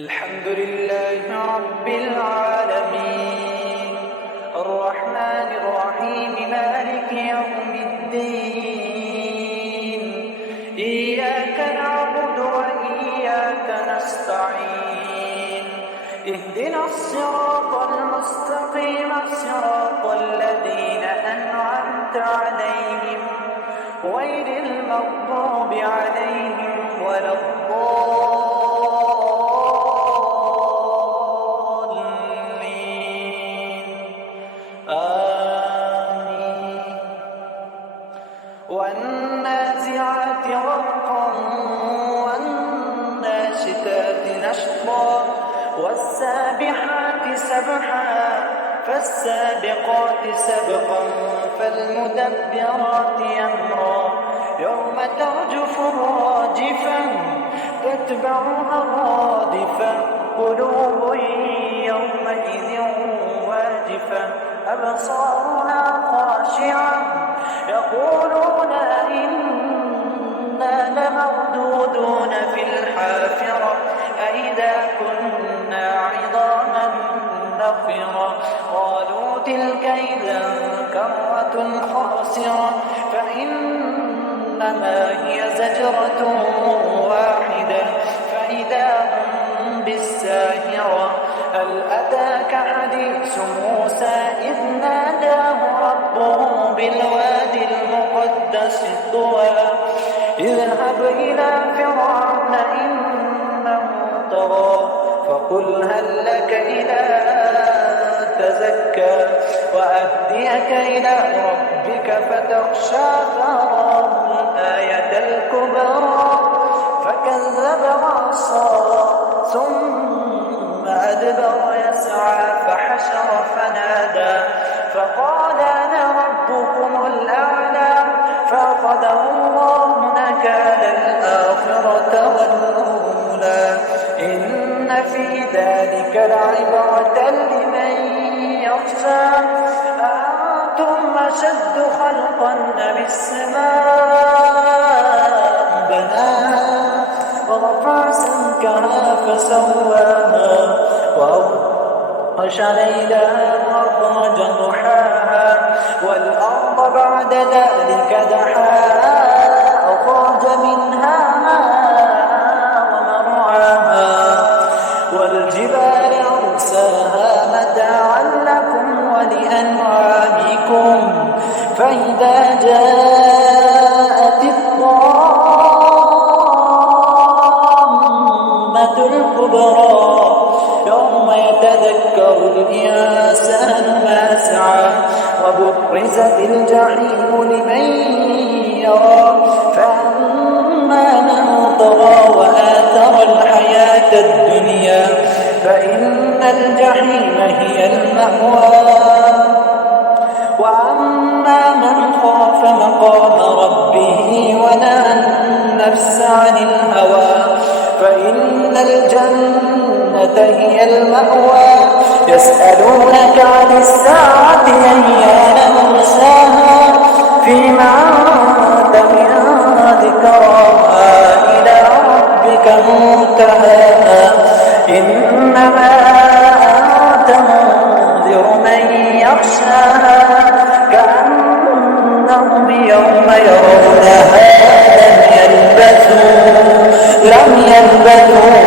الحمد لله رب العالمين الرحمن الرحيم مالك يوم الدين إياك نعبد وإياك نستعين اهدنا الصراط المستقيم صراط الذين أنعمت عليهم غير المغضوب عليهم ولا والنازعات غرقا والناشطات نشطا والسابحات سبحا فالسابقات سبقا فالمدبرات أمرا يوم ترجف الراجفة تتبعها الرادفة قلوب يومئذ واجفة أبصارها خاشعة يقولون إنا لمردودون في الحافرة أئذا كنا عظاما نخرة قالوا تلك إذا كرة خاسرة فإنما هي زجرة واحدة فإذا هم بالساهرة هل أتاك حديث موسى إذ ناداه ربه بالوادي المقدس طوى اذهب إلى فرعون إنه طغى فقل هل لك إلى تزكى وأهديك إلى ربك فتخشى فراه الآية الكبرى فكذب وعصى ثم أدبر يسعى فحشر فنادى فقال أنا ربكم الأعلى فأخذه الله نكال الآخرة والأولى إن في ذلك لعبرة لمن يخشى أأنتم أشد خلقا أم السماء بناها ورفع سمكها فسواها وأغطش ليلها وأخرج ضحاها والأرض بعد ذلك دحاها أخرج منها ماءها ومرعاها والجبال أرساها متاعا لكم ولأنعامكم فإذا جاءت الطامة الكبرى يوم يتذكر الإنسان ما سعى وبرزت الجحيم لمن يرى فأما من طغى وآثر الحياة الدنيا فإن الجحيم هي المأوى وأما من خاف مقام ربه ونهى النفس عن الهوى فإن الجنة هي المأوى يسألونك عن الساعة أيان مرساها فيما أنت من ذكراها إلى ربك منتهاها إنما أنت منذر من يخشاها كأنهم يوم يرونها لم يلبثوا